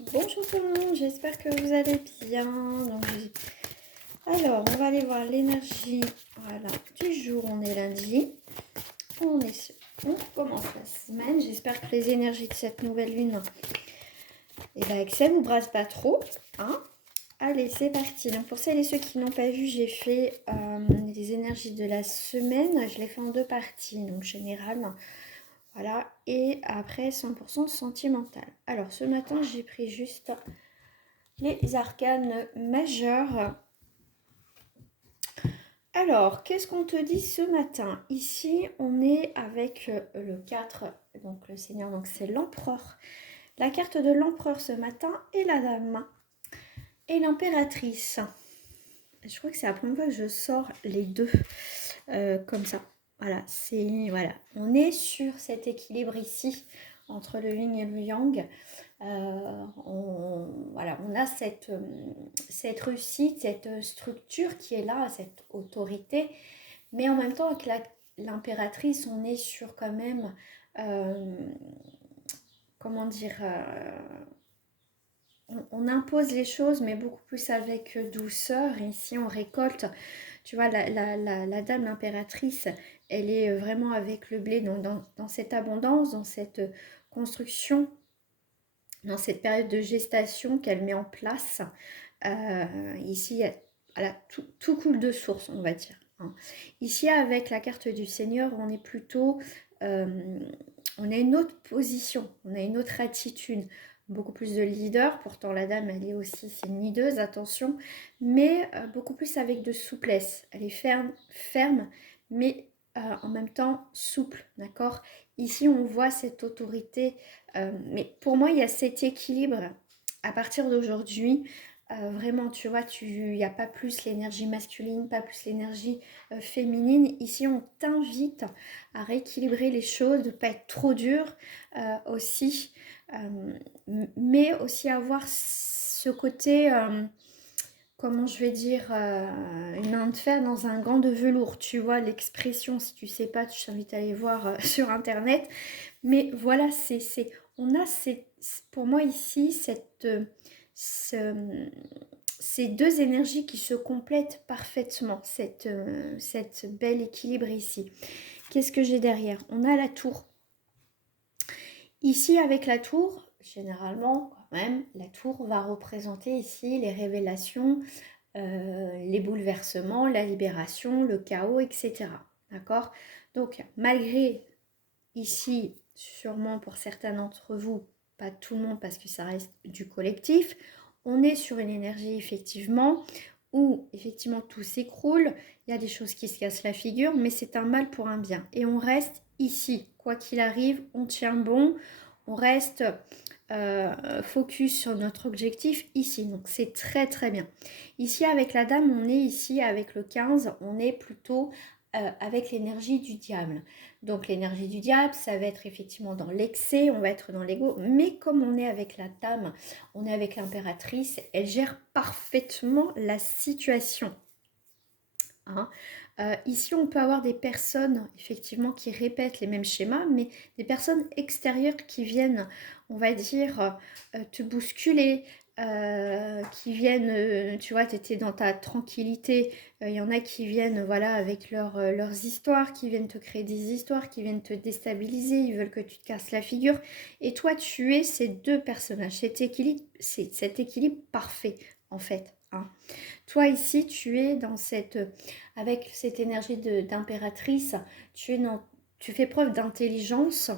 Bonjour tout le monde, j'espère que vous allez bien. Alors, on va aller voir l'énergie du jour. On est lundi. On commence la semaine. J'espère que les énergies de cette nouvelle lune, que ça ne vous brasse pas trop. Hein. Allez, c'est parti. Donc pour celles et ceux qui n'ont pas vu, j'ai fait les énergies de la semaine. Je les fais en deux parties, donc générale. Voilà, et après 100% sentimental. Alors ce matin, j'ai pris juste les arcanes majeurs. Alors, qu'est-ce qu'on te dit ce matin? Ici, on est avec le 4, donc le Seigneur, donc c'est l'Empereur. La carte de l'Empereur ce matin et la Dame et l'Impératrice. Je crois que c'est la première fois que je sors les deux comme ça. Voilà, on est sur cet équilibre ici entre le yin et le yang. On a cette réussite, cette structure qui est là, cette autorité, mais en même temps avec l'impératrice, on est sur quand même, comment dire, on impose les choses, mais beaucoup plus avec douceur. Ici, on récolte. Tu vois, la dame, l'impératrice, elle est vraiment avec le blé, donc dans cette abondance, dans cette construction, dans cette période de gestation qu'elle met en place. Ici, voilà, tout coule de source, on va dire. Hein. Ici, avec la carte du Seigneur, on est plutôt... on a une autre position, on a une autre attitude, beaucoup plus de leader. Pourtant, la dame, elle est aussi, c'est une leaduse, attention, mais beaucoup plus avec de souplesse. Elle est ferme, mais en même temps souple, d'accord? Ici, on voit cette autorité, mais pour moi, il y a cet équilibre à partir d'aujourd'hui. Vraiment, tu vois, il n'y a pas plus l'énergie masculine, pas plus l'énergie féminine. Ici, on t'invite à rééquilibrer les choses, de ne pas être trop dur aussi, mais aussi avoir ce côté, comment je vais dire, une main de fer dans un gant de velours. Tu vois l'expression, si tu sais pas, je t'invite à aller voir sur internet. Mais voilà, on a pour moi ici ces deux énergies qui se complètent parfaitement, cette belle équilibre ici. Qu'est-ce que j'ai derrière? On a la tour. Ici, avec la tour, généralement, quand même, la tour va représenter ici les révélations, les bouleversements, la libération, le chaos, etc. D'accord? Donc, malgré ici, sûrement pour certains d'entre vous, pas tout le monde parce que ça reste du collectif, on est sur une énergie effectivement où effectivement tout s'écroule, il y a des choses qui se cassent la figure, mais c'est un mal pour un bien. Et on reste ici, quoi qu'il arrive, on tient bon, on reste focus sur notre objectif ici. Donc c'est très très bien. Ici avec la dame, on est ici avec le 15, on est plutôt avec l'énergie du diable. Donc l'énergie du diable, ça va être effectivement dans l'excès, on va être dans l'ego, mais comme on est avec la dame, on est avec l'impératrice, elle gère parfaitement la situation. Hein. Ici, on peut avoir des personnes, effectivement, qui répètent les mêmes schémas, mais des personnes extérieures qui viennent, on va dire, te bousculer, qui viennent, tu vois, tu étais dans ta tranquillité, il y en a qui viennent, voilà, avec leurs histoires, qui viennent te créer des histoires, qui viennent te déstabiliser, ils veulent que tu te casses la figure, et toi, tu es ces deux personnages, cet équilibre parfait, en fait. Hein. Toi ici, tu es dans avec cette énergie d'impératrice, tu fais preuve d'intelligence.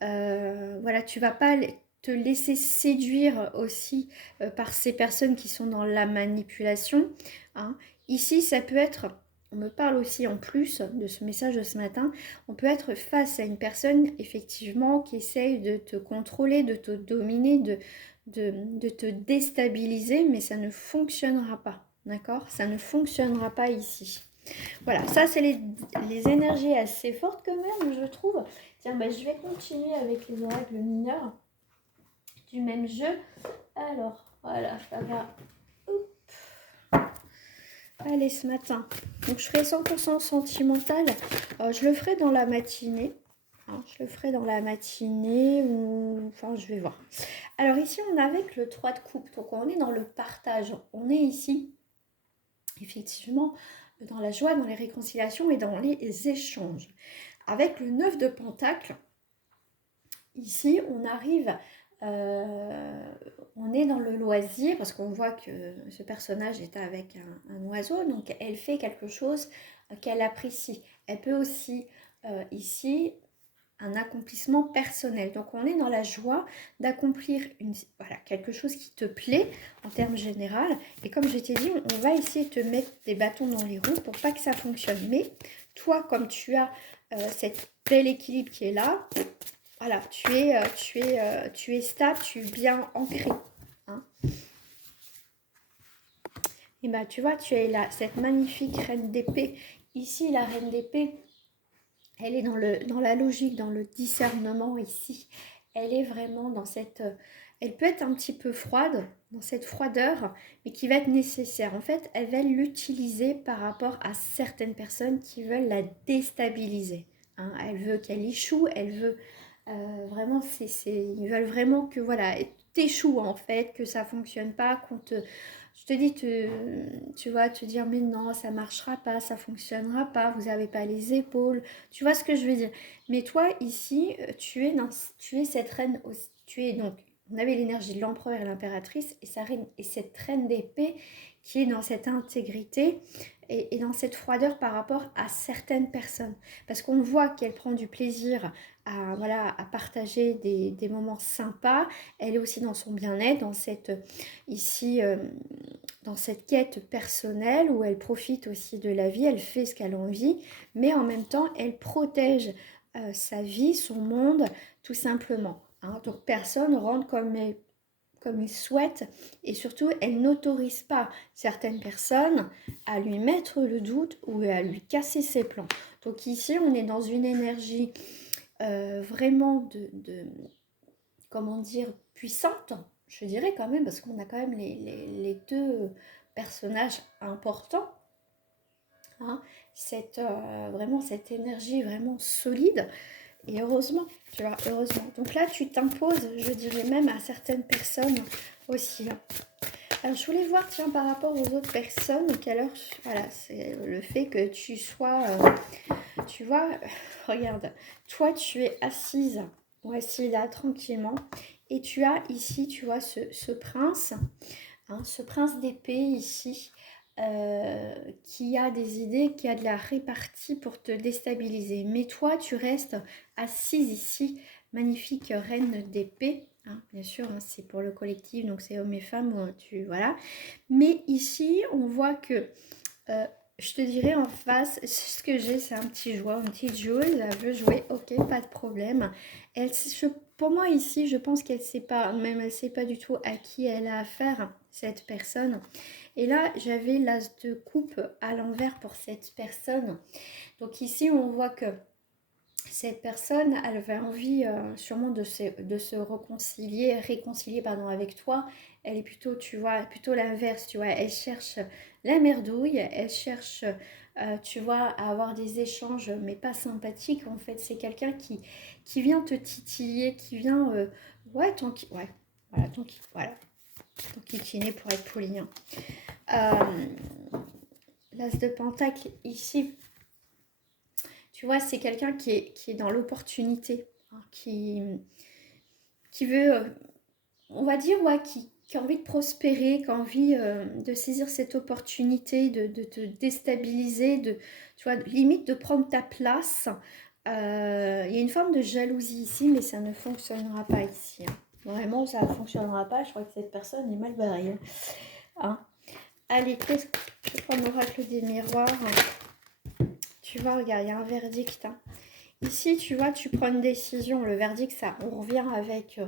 Voilà, tu vas pas te laisser séduire aussi par ces personnes qui sont dans la manipulation. Hein. Ici, ça peut être, on me parle aussi en plus de ce message de ce matin, on peut être face à une personne effectivement qui essaye de te contrôler, de te dominer, de te déstabiliser, mais ça ne fonctionnera pas. D'accord? Ça ne fonctionnera pas ici. Voilà, ça c'est les énergies assez fortes quand même, je trouve. Tiens, je vais continuer avec les oracles mineurs du même jeu. Alors, voilà, ça va. Oups. Allez, ce matin. Donc, je ferai 100% sentimental. Je le ferai dans la matinée. hein. Je le ferai dans la matinée ou... Enfin, je vais voir. Alors ici, on est avec le 3 de coupe. Donc, on est dans le partage. On est ici, effectivement, dans la joie, dans les réconciliations et dans les échanges. Avec le 9 de pentacle, ici, on arrive... on est dans le loisir parce qu'on voit que ce personnage est avec un oiseau. Donc, elle fait quelque chose qu'elle apprécie. Elle peut aussi, ici... un accomplissement personnel. Donc on est dans la joie d'accomplir voilà, quelque chose qui te plaît en termes généraux. Et comme je t'ai dit, on va essayer de te mettre des bâtons dans les roues pour pas que ça fonctionne. Mais toi, comme tu as cet bel équilibre qui est là, voilà, tu es stable, tu es bien ancré. Hein. Et bien tu vois, tu es là, cette magnifique reine d'épée. Ici, la reine d'épée, elle est dans la logique, dans le discernement ici. Elle est vraiment dans cette... elle peut être un petit peu froide, dans cette froideur, mais qui va être nécessaire. En fait, elle va l'utiliser par rapport à certaines personnes qui veulent la déstabiliser. Hein. Elle veut qu'elle échoue, elle veut vraiment... ils veulent vraiment que, voilà, t'échoues en fait, que ça fonctionne pas, qu'on te... Je te dis, tu vas te dire, mais non, ça marchera pas, ça fonctionnera pas, vous n'avez pas les épaules. Tu vois ce que je veux dire? Mais toi, ici, tu es cette reine aussi. Tu es donc, on avait l'énergie de l'empereur et l'impératrice, et, et cette reine d'épée qui est dans cette intégrité et dans cette froideur par rapport à certaines personnes. Parce qu'on voit qu'elle prend du plaisir à, voilà, à partager des moments sympas. Elle est aussi dans son bien-être, dans cette, ici, dans cette quête personnelle où elle profite aussi de la vie, elle fait ce qu'elle a envie, mais en même temps, elle protège sa vie, son monde, tout simplement. Hein. Donc, personne rentre comme il souhaite et surtout, elle n'autorise pas certaines personnes à lui mettre le doute ou à lui casser ses plans. Donc ici, on est dans une énergie vraiment comment dire, puissante, je dirais quand même, parce qu'on a quand même les deux personnages importants. Hein, vraiment cette énergie vraiment solide. Et heureusement, tu vois, heureusement. Donc là, tu t'imposes, je dirais même à certaines personnes aussi. Hein. Alors, je voulais voir, tiens, par rapport aux autres personnes, voilà, c'est le fait que tu sois, tu vois, regarde, toi, tu es assise, ou assis là, tranquillement, et tu as ici, tu vois, ce prince, hein, ce prince d'épée ici, qui a des idées, qui a de la répartie pour te déstabiliser. Mais toi, tu restes assise ici, magnifique reine d'épée. Hein, bien sûr, hein, c'est pour le collectif, donc c'est hommes et femmes, voilà. Mais ici, on voit que, je te dirais en face, ce que j'ai, c'est un petit joueur, une petite joueuse, elle veut jouer, ok, pas de problème. Pour moi ici, je pense qu'elle sait pas, même elle sait pas du tout à qui elle a affaire, cette personne. Et là, j'avais l'as de coupe à l'envers pour cette personne. Donc ici, on voit que cette personne, elle avait envie sûrement de se réconcilier pardon, avec toi. Elle est plutôt, tu vois, plutôt l'inverse, tu vois. Elle cherche la merdouille, elle cherche, tu vois, à avoir des échanges, mais pas sympathiques. En fait, c'est quelqu'un qui vient te titiller, qui vient, ouais, voilà, t'enquiquiner pour être poli. Hein. L'as de pentacle ici, tu vois, c'est quelqu'un qui est dans l'opportunité, hein, qui veut, on va dire, ouais, qui a envie de prospérer, qui a envie de saisir cette opportunité, de te déstabiliser, tu vois, limite de prendre ta place. Il y a une forme de jalousie ici, mais ça ne fonctionnera pas ici. Hein. Vraiment, ça ne fonctionnera pas. Je crois que cette personne est mal barrée. Hein. Allez, qu'est-ce que je prends l'oracle des miroirs? Tu vois, regarde, il y a un verdict. Hein. Ici, tu vois, tu prends une décision. Le verdict, ça, on revient avec,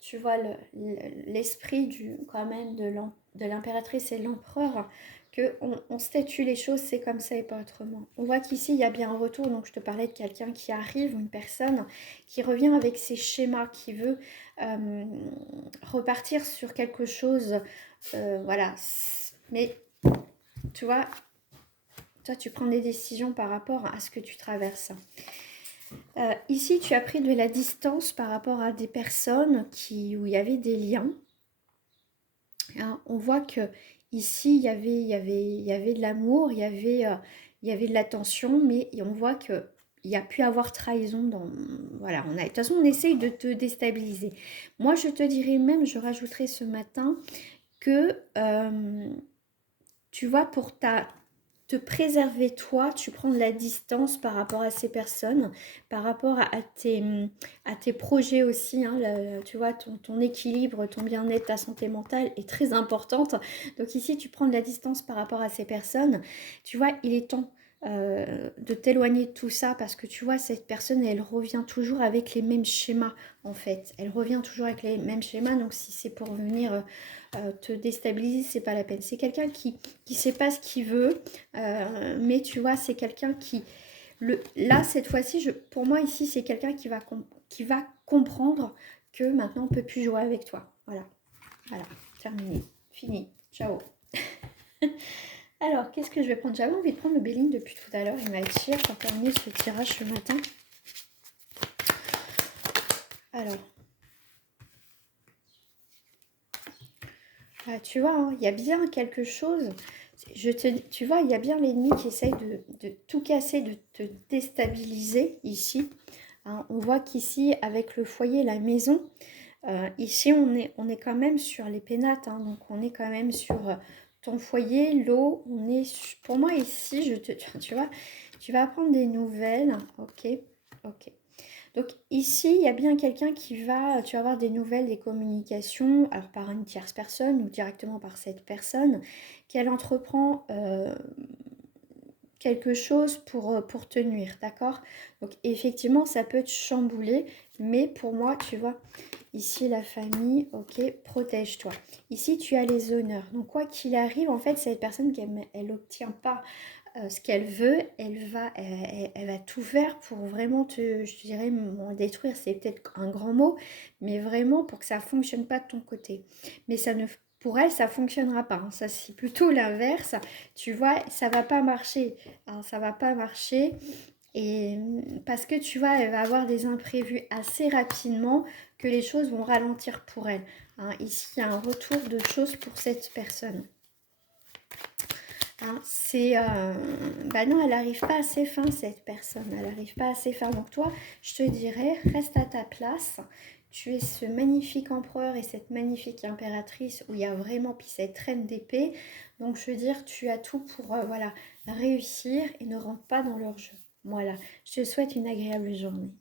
tu vois, l'esprit quand même de l'impératrice et de l'empereur, que on statue les choses, c'est comme ça et pas autrement. On voit qu'ici, il y a bien un retour. Donc, je te parlais de quelqu'un qui arrive, une personne qui revient avec ses schémas, qui veut repartir sur quelque chose. Voilà. Mais, tu vois, toi, tu prends des décisions par rapport à ce que tu traverses. Ici, tu as pris de la distance par rapport à des personnes où il y avait des liens. Hein. On voit que ici, il y avait de l'amour, il y avait de l'attention, mais on voit que il y a pu avoir trahison dans... Voilà, de toute façon, on essaye de te déstabiliser. Moi, je te dirais même, je rajouterai ce matin que, tu vois, te préserver toi, tu prends de la distance par rapport à ces personnes, par rapport à tes projets aussi, hein, tu vois, ton équilibre, ton bien-être, ta santé mentale est très importante. Donc ici, tu prends de la distance par rapport à ces personnes. Tu vois, il est temps de t'éloigner de tout ça parce que tu vois, cette personne, elle revient toujours avec les mêmes schémas en fait. Elle revient toujours avec les mêmes schémas. Donc si c'est pour venir te déstabiliser, c'est pas la peine. C'est quelqu'un qui sait pas ce qu'il veut, mais tu vois, c'est quelqu'un qui... Là, cette fois-ci, pour moi, ici, c'est quelqu'un qui va comprendre que maintenant, on peut plus jouer avec toi. Voilà, voilà, terminé, fini, ciao. Alors, qu'est-ce que je vais prendre? J'avais envie de prendre le Béline depuis tout à l'heure. Il m'attire pour terminer ce tirage ce matin. Alors, tu vois, hein, il y a bien quelque chose. Tu vois, il y a bien l'ennemi qui essaye de tout casser, de te déstabiliser ici. Hein. On voit qu'ici, avec le foyer, la maison, ici, on est quand même sur les pénates. Hein, donc, on est quand même sur ton foyer, l'eau. Pour moi, ici, tu vois, tu vas apprendre des nouvelles. Ok, ok. Donc ici, il y a bien quelqu'un tu vas avoir des nouvelles, des communications, alors par une tierce personne ou directement par cette personne, qu'elle entreprend quelque chose pour te nuire, d'accord? Donc effectivement, ça peut te chambouler, mais pour moi, tu vois, ici la famille, ok, protège-toi. Ici, tu as les honneurs. Donc quoi qu'il arrive, en fait, cette personne, elle n'obtient pas ce qu'elle veut, elle va tout faire pour vraiment je te dirais, détruire, c'est peut-être un grand mot, mais vraiment pour que ça ne fonctionne pas de ton côté. Mais pour elle, ça ne fonctionnera pas. Hein. Ça, c'est plutôt l'inverse. Tu vois, ça va pas marcher. Alors, ça va pas marcher. Et parce que tu vois, elle va avoir des imprévus assez rapidement que les choses vont ralentir pour elle. Hein. Ici, il y a un retour de choses pour cette personne. Hein, bah non, elle n'arrive pas assez fin cette personne, elle n'arrive pas assez fin. Donc toi, je te dirais, reste à ta place. Tu es ce magnifique empereur et cette magnifique impératrice où il y a vraiment puis cette reine d'épée. Donc je veux dire, tu as tout pour voilà, réussir et ne rentre pas dans leur jeu. Voilà, je te souhaite une agréable journée.